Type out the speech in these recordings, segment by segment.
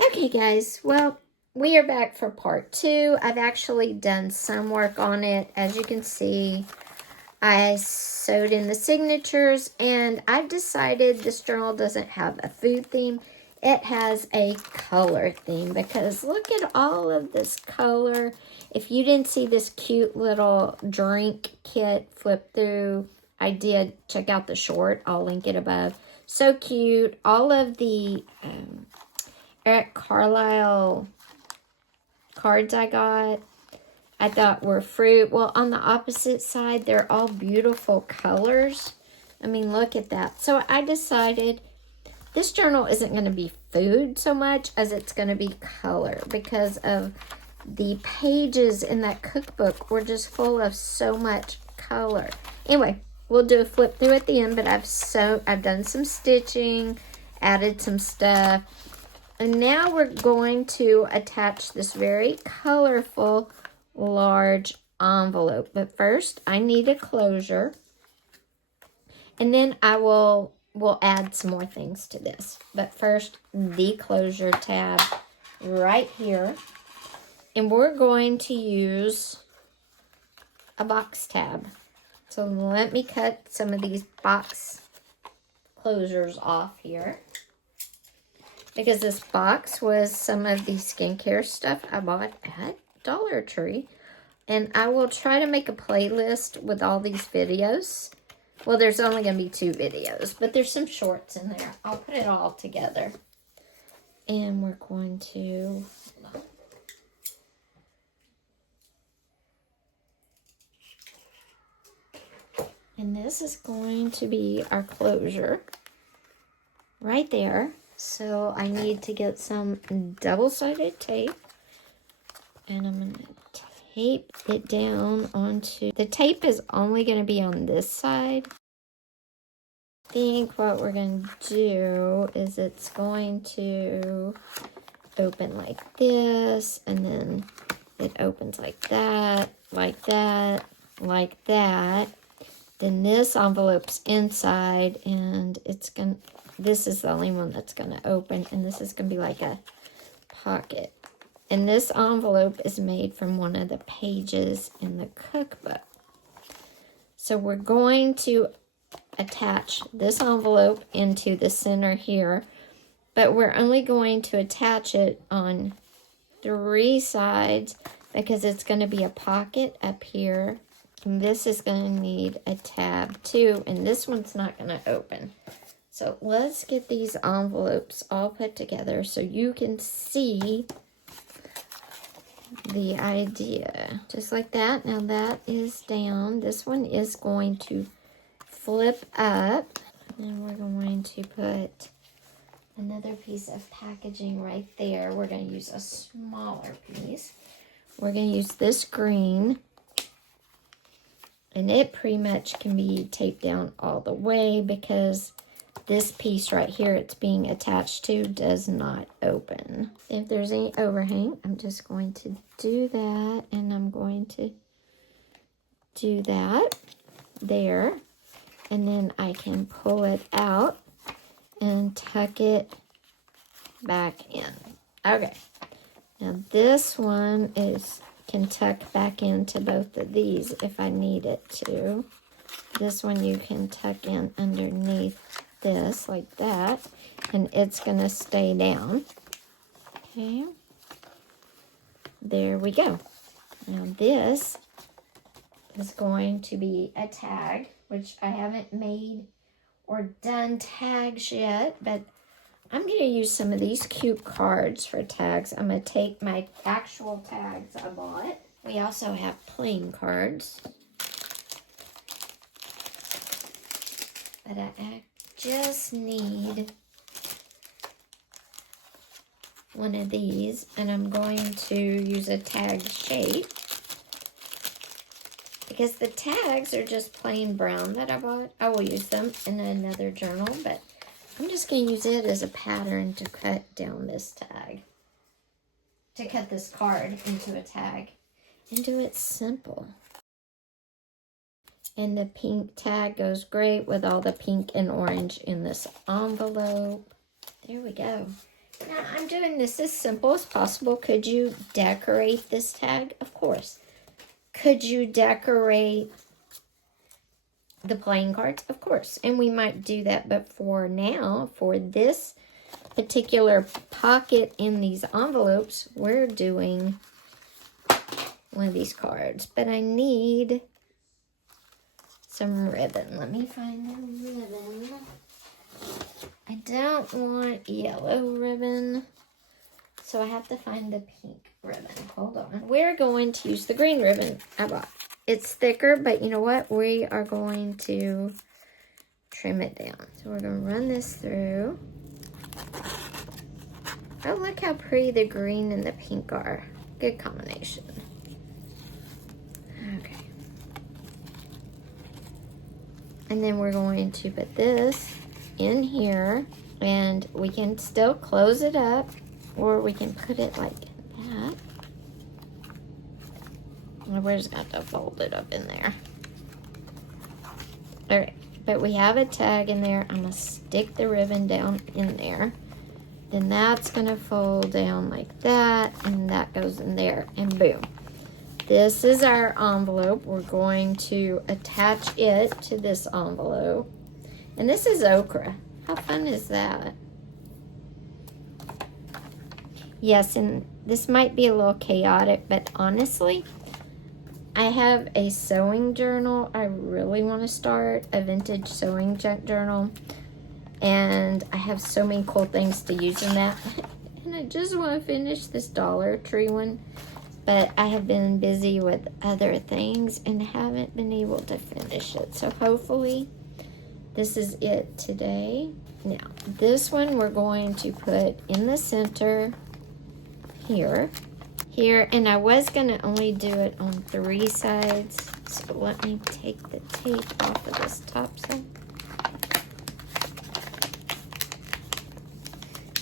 Okay, guys, well, we are back for part 2. I've actually done some work on it. As you can see, I sewed in the signatures, and I've decided this journal doesn't have a food theme. It has a color theme, because look at all of this color. If you didn't see this cute little drink kit flip through, I did. Check out the short. I'll link it above. So cute. All of the Eric Carlisle cards I thought were fruit. Well, on the opposite side, they're all beautiful colors. I mean, look at that. So I decided this journal isn't going to be food so much as it's going to be color, because of the pages in that cookbook were just full of so much color. Anyway, we'll do a flip through at the end, but I've done some stitching, added some stuff. And now we're going to attach this very colorful large envelope. But first, I need a closure. And then we'll add some more things to this. But first, the closure tab right here. And we're going to use a box tab. So let me cut some of these box closures off here, because this box was some of the skincare stuff I bought at Dollar Tree. And I will try to make a playlist with all these videos. Well, there's only going to be 2 videos, but there's some shorts in there. I'll put it all together. And we're going to... And this is going to be our closure right there. So I need to get some double-sided tape. And I'm going to tape it down onto... The tape is only going to be on this side. I think what we're going to do is it's going to open like this, and then it opens like that, like that, like that. Then this envelope's inside, and this is the only one that's going to open, and this is going to be like a pocket. And this envelope is made from one of the pages in the cookbook. So we're going to attach this envelope into the center here, but we're only going to attach it on 3 sides, because it's going to be a pocket up here. And this is going to need a tab too, and this one's not going to open. So let's get these envelopes all put together so you can see the idea. Just like that. Now that is down. This one is going to flip up, and we're going to put another piece of packaging right there. We're going to use a smaller piece. We're going to use this green, and it pretty much can be taped down all the way, because this piece right here it's being attached to does not open. If there's any overhang, I'm just going to do that, and I'm going to do that there. And then I can pull it out and tuck it back in. Okay. Now this one can tuck back into both of these if I need it to. This one you can tuck in underneath this like that, and it's going to stay down. Okay. There we go. Now this is going to be a tag, which I haven't made or done tags yet, but I'm going to use some of these cute cards for tags. I'm going to take my actual tags I bought. We also have plain cards. But I just need one of these, and I'm going to use a tag shape, because the tags are just plain brown that I bought. I will use them in another journal, but I'm just going to use it as a pattern to cut down this tag. To cut this card into a tag and do it simple. And the pink tag goes great with all the pink and orange in this envelope. There we go. Now, I'm doing this as simple as possible. Could you decorate this tag? Of course. Could you decorate the playing cards? Of course. And we might do that, but for now, for this particular pocket in these envelopes, we're doing one of these cards. But I need some ribbon. Let me find the ribbon. I don't want yellow ribbon, so I have to find the pink ribbon. Hold on. We're going to use the green ribbon I bought. It's thicker, but you know what? We are going to trim it down. So we're going to run this through. Oh, look how pretty the green and the pink are. Good combination. Okay. And then we're going to put this in here, and we can still close it up, or we can put it like that. We're just going to fold it up in there. All right, but we have a tag in there. I'm going to stick the ribbon down in there. Then that's going to fold down like that, and that goes in there, and boom. This is our envelope. We're going to attach it to this envelope. And this is okra. How fun is that? Yes, and this might be a little chaotic, but honestly, I have a sewing journal. I really want to start a vintage sewing journal. And I have so many cool things to use in that. And I just want to finish this Dollar Tree one. But I have been busy with other things and haven't been able to finish it. So hopefully this is it today. Now, this one we're going to put in the center here. And I was going to only do it on 3 sides. So let me take the tape off of this top side.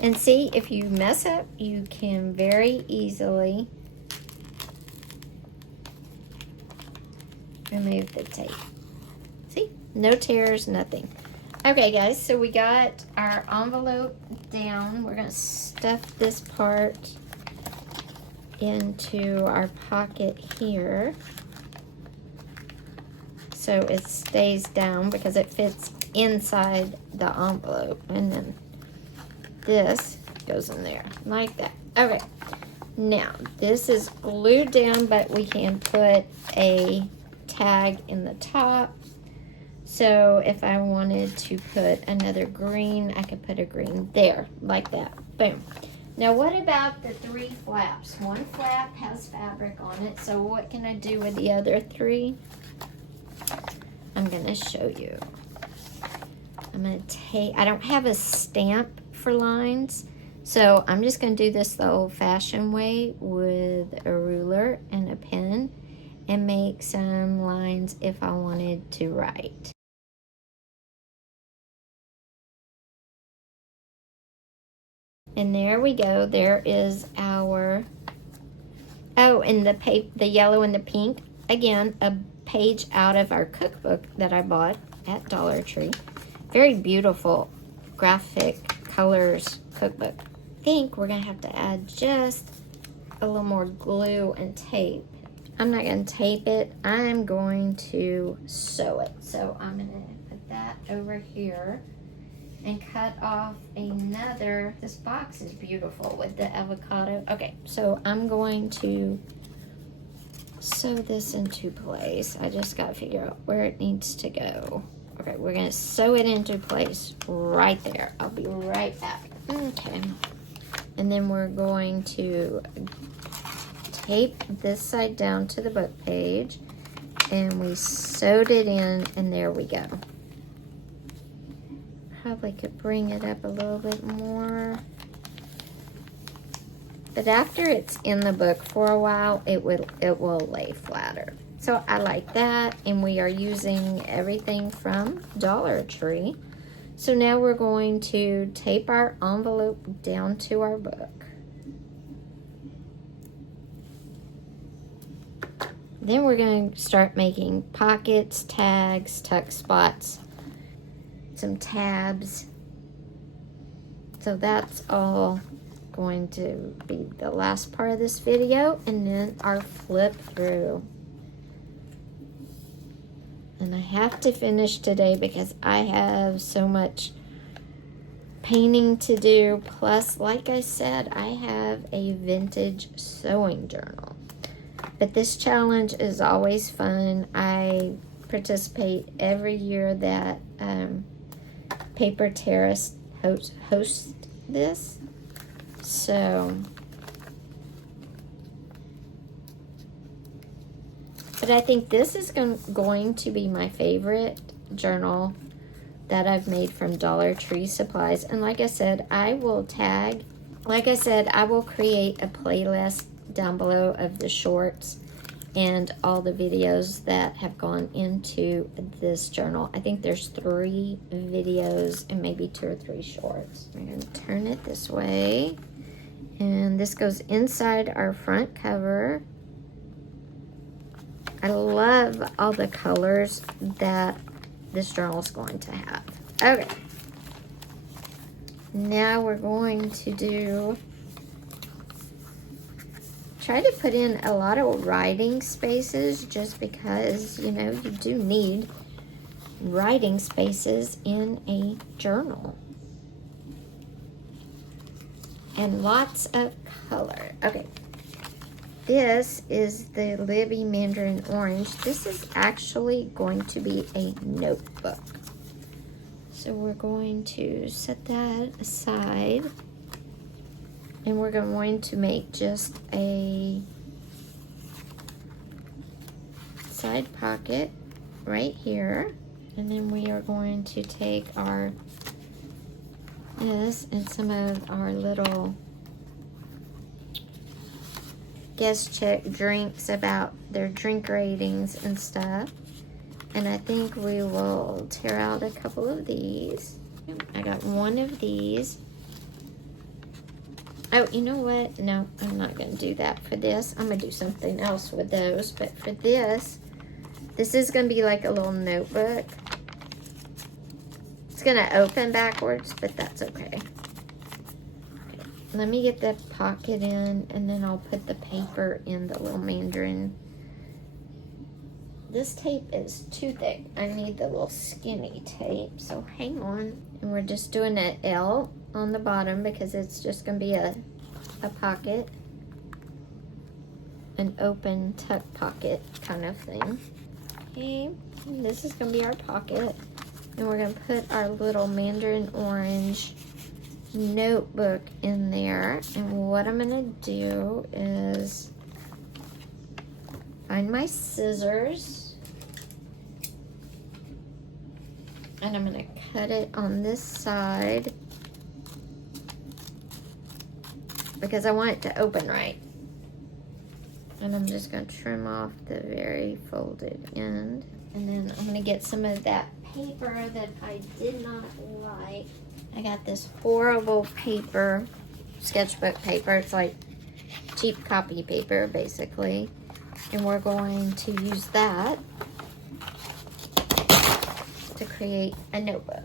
And see, if you mess up, you can very easily remove the tape. See? No tears, nothing. Okay, guys, so we got our envelope down. We're going to stuff this part into our pocket here so it stays down because it fits inside the envelope. And then this goes in there like that. Okay, now this is glued down, but we can put a tag in the top. So if I wanted to put another green, I could put a green there, like that. Boom. Now what about the 3 flaps? One flap has fabric on it, so what can I do with the other 3? I'm gonna show you. I'm gonna take, I don't have a stamp for lines, so I'm just gonna do this the old-fashioned way with a ruler and a pen and make some lines if I wanted to write. And there we go. There is our, oh, and the yellow and the pink. Again, a page out of our cookbook that I bought at Dollar Tree. Very beautiful graphic colors cookbook. I think we're gonna have to add just a little more glue and tape. I'm not gonna tape it. I'm going to sew it. So I'm gonna put that over here and cut off another. This box is beautiful with the avocado. Okay, so I'm going to sew this into place. I just gotta figure out where it needs to go. Okay, we're gonna sew it into place right there. I'll be right back. Okay, and then we're going to tape this side down to the book page, and we sewed it in, and there we go. Probably could bring it up a little bit more. But after it's in the book for a while, it will lay flatter. So I like that, and we are using everything from Dollar Tree. So now we're going to tape our envelope down to our book. Then we're going to start making pockets, tags, tuck spots, some tabs. So that's all going to be the last part of this video, and then our flip through. And I have to finish today because I have so much painting to do. Plus, like I said, I have a vintage sewing journal. But this challenge is always fun. I participate every year that Paper Terrace hosts this. So, but I think this is going to be my favorite journal that I've made from Dollar Tree supplies. And like I said, I will create a playlist down below of the shorts and all the videos that have gone into this journal. I think there's 3 videos and maybe 2 or 3 shorts. We're gonna turn it this way. And this goes inside our front cover. I love all the colors that this journal is going to have. Okay. Now we're going to try to put in a lot of writing spaces, just because, you know, you do need writing spaces in a journal. And lots of color. Okay. This is the Libby Mandarin Orange. This is actually going to be a notebook. So we're going to set that aside. And we're going to make just a side pocket right here. And then we are going to take this and some of our little guest check drinks about their drink ratings and stuff. And I think we will tear out a couple of these. I got one of these. Oh, you know what? No, I'm not going to do that for this. I'm going to do something else with those. But for this is going to be like a little notebook. It's going to open backwards, but that's okay. Let me get the pocket in, and then I'll put the paper in the little mandarin. This tape is too thick. I need the little skinny tape, so hang on. And we're just doing an L on the bottom because it's just going to be a pocket. An open tuck pocket kind of thing. Okay, and this is going to be our pocket. And we're going to put our little Mandarin Orange notebook in there. And what I'm going to do is find my scissors. And I'm going to cut it on this side because I want it to open right. And I'm just going to trim off the very folded end. And then I'm going to get some of that paper that I did not like. I got this horrible paper, sketchbook paper. It's like cheap copy paper, basically. And we're going to use that to create a notebook.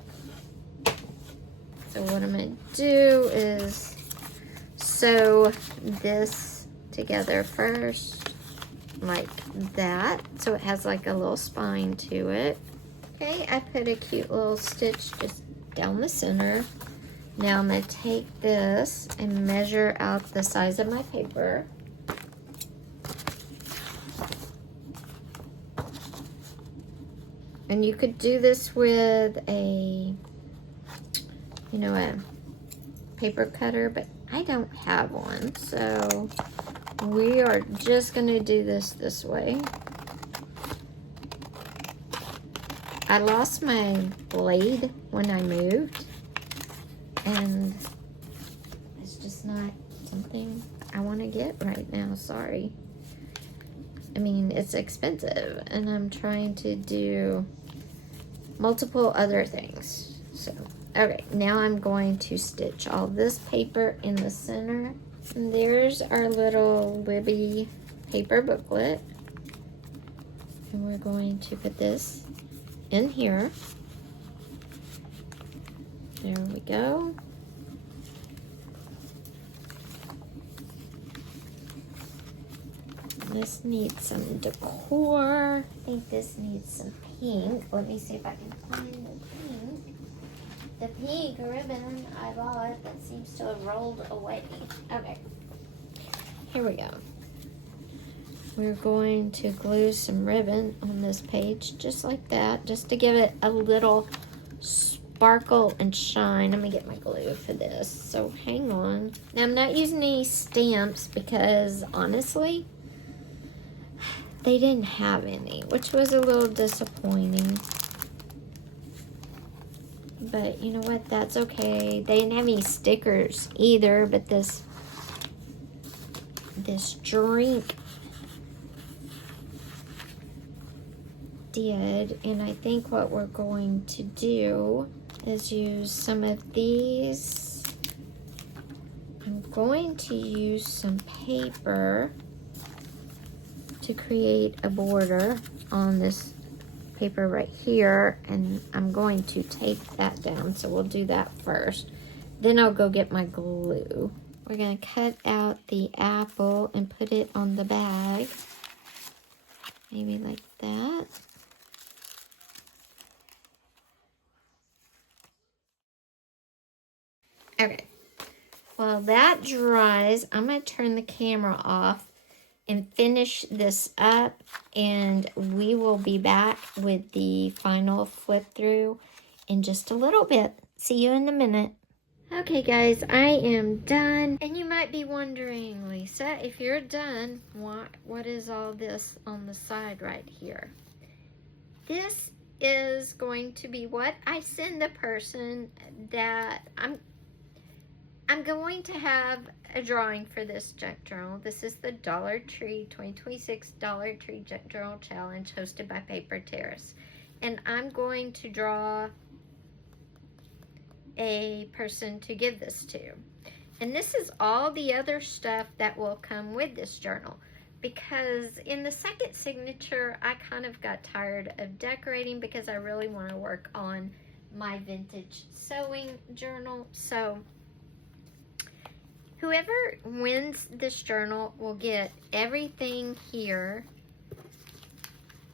So what I'm going to do is sew this together first, like that, so it has like a little spine to it. Okay, I put a cute little stitch just down the center. Now I'm going to take this and measure out the size of my paper. And you could do this with a paper cutter, but I don't have one, so we are just going to do this way. I lost my blade when I moved, and it's just not something I want to get right now, sorry. I mean, it's expensive, and I'm trying to do multiple other things. So, okay, now I'm going to stitch all this paper in the center. And there's our little Libby paper booklet. And we're going to put this in here. There we go. This needs some decor. I think this needs some pink. Let me see if I can find the pink. The pink ribbon I bought that seems to have rolled away. Okay, here we go. We're going to glue some ribbon on this page just like that, just to give it a little sparkle and shine. Let me get my glue for this, so hang on. Now I'm not using any stamps because honestly they didn't have any, which was a little disappointing, but you know what, that's okay. They didn't have any stickers either, but this drink did. And I think what we're going to do is use some of these. I'm going to use some paper to create a border on this paper right here, and I'm going to tape that down, so we'll do that first. Then I'll go get my glue. We're going to cut out the apple and put it on the bag, maybe like that. Okay, while that dries, I'm going to turn the camera off and finish this up, and we will be back with the final flip through in just a little bit. See you in a minute. Okay guys, I am done, and you might be wondering, Lisa, if you're done, what is all this on the side right here? This is going to be what I send the person that I'm going to have a drawing for this junk journal. This is the Dollar Tree 2026 Dollar Tree Junk Journal Challenge hosted by Paper Terrace. And I'm going to draw a person to give this to. And this is all the other stuff that will come with this journal. Because in the second signature, I kind of got tired of decorating because I really want to work on my vintage sewing journal. So whoever wins this journal will get everything here,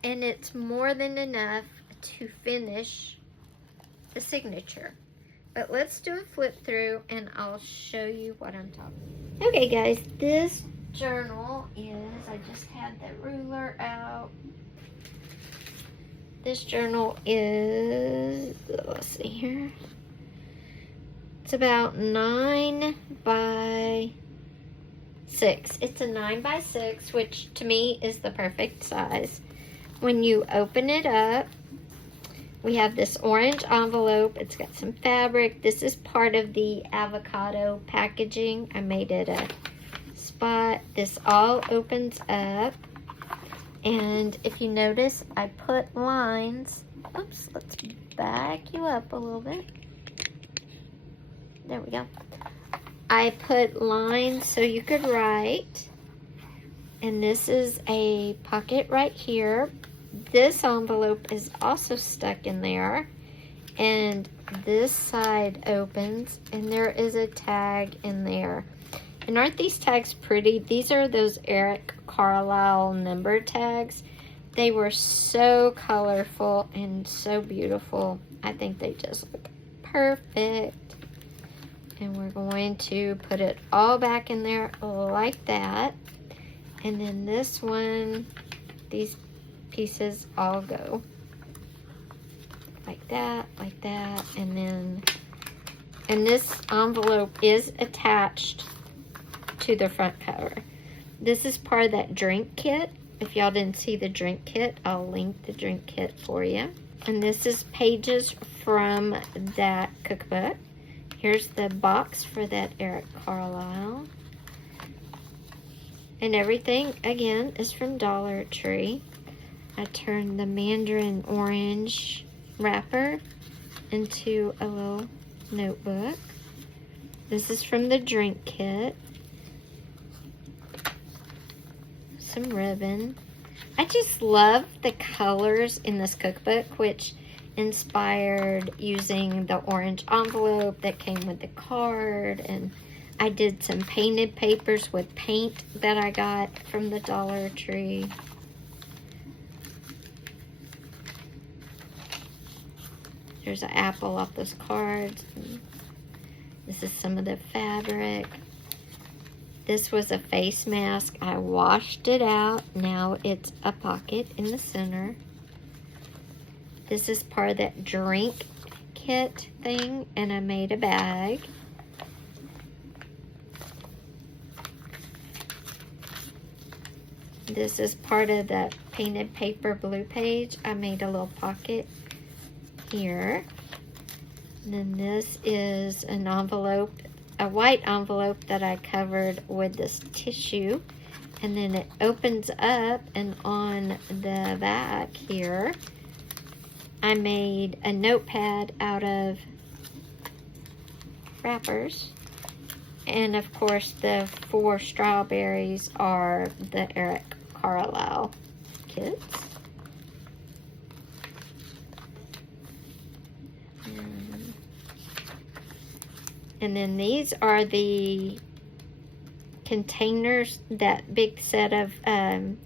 and it's more than enough to finish the signature. But let's do a flip through and I'll show you what I'm talking about. Okay guys, this journal is, I just had the ruler out. This journal is, let's see here. It's about 9 by 6. It's a 9 by 6, which to me is the perfect size. When you open it up, we have this orange envelope. It's got some fabric. This is part of the avocado packaging. I made it a spot. This all opens up. And if you notice, I put lines. Oops, let's back you up a little bit. There we go. I put lines so you could write. And this is a pocket right here. This envelope is also stuck in there. And this side opens and there is a tag in there. And aren't these tags pretty? These are those Eric Carlisle number tags. They were so colorful and so beautiful. I think they just look perfect. And we're going to put it all back in there like that. And then this one, these pieces all go like that, and this envelope is attached to the front cover. This is part of that drink kit. If y'all didn't see the drink kit, I'll link the drink kit for you. And this is pages from that cookbook. Here's the box for that Eric Carlisle. And everything, again, is from Dollar Tree. I turned the mandarin orange wrapper into a little notebook. This is from the drink kit. Some ribbon. I just love the colors in this cookbook, which inspired using the orange envelope that came with the card. And I did some painted papers with paint that I got from the Dollar Tree. There's an apple off those cards. This is some of the fabric. This was a face mask. I washed it out. Now it's a pocket in the center. This is part of that drink kit thing, and I made a bag. This is part of the painted paper blue page. I made a little pocket here. And then this is an envelope, a white envelope that I covered with this tissue. And then it opens up, and on the back here, I made a notepad out of wrappers. And of course, the 4 strawberries are the Eric Carlisle kits. And then these are the containers, that big set of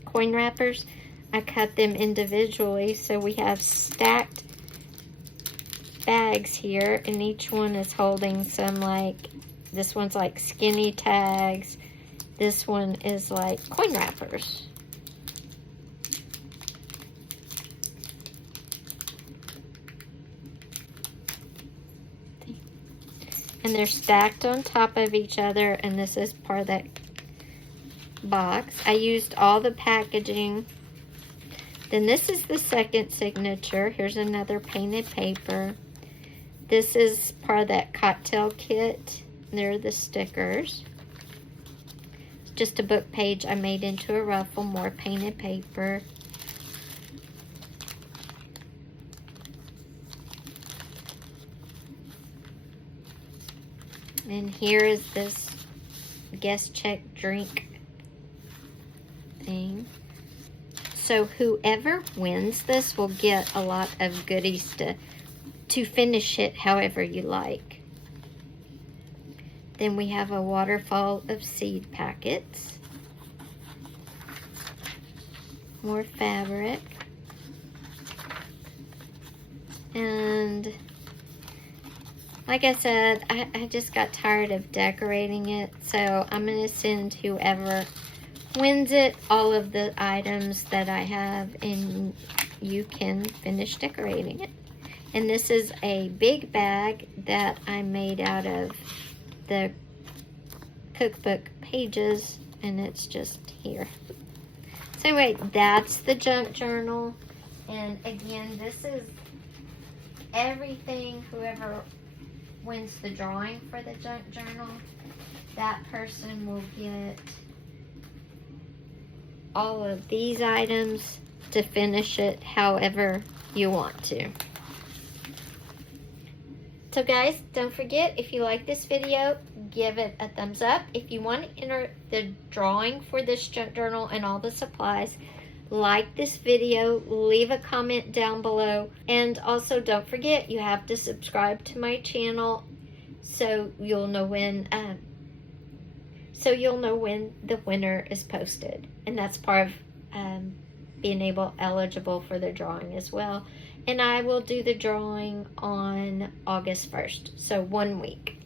coin wrappers. I cut them individually, so we have stacked bags here, and each one is holding some, like, this one's like skinny tags. This one is like coin wrappers. And they're stacked on top of each other, and this is part of that box. I used all the packaging. Then this is the second signature. Here's another painted paper. This is part of that cocktail kit. There are the stickers. It's just a book page I made into a ruffle, more painted paper. And here is this guest check drink thing. So whoever wins this will get a lot of goodies to finish it however you like. Then we have a waterfall of seed packets. More fabric. And like I said, I just got tired of decorating it, so I'm going to send whoever wins it all of the items that I have, and you can finish decorating it. And this is a big bag that I made out of the cookbook pages, and it's just here. So anyway, that's the junk journal. And again, this is everything. Whoever wins the drawing for the junk journal, that person will get all of these items to finish it however you want to. So guys, don't forget, if you like this video, give it a thumbs up. If you want to enter the drawing for this junk journal and all the supplies, like this video, leave a comment down below, and also don't forget, you have to subscribe to my channel so you'll know when the winner is posted. And that's part of being eligible for the drawing as well. And I will do the drawing on August 1st, so 1 week.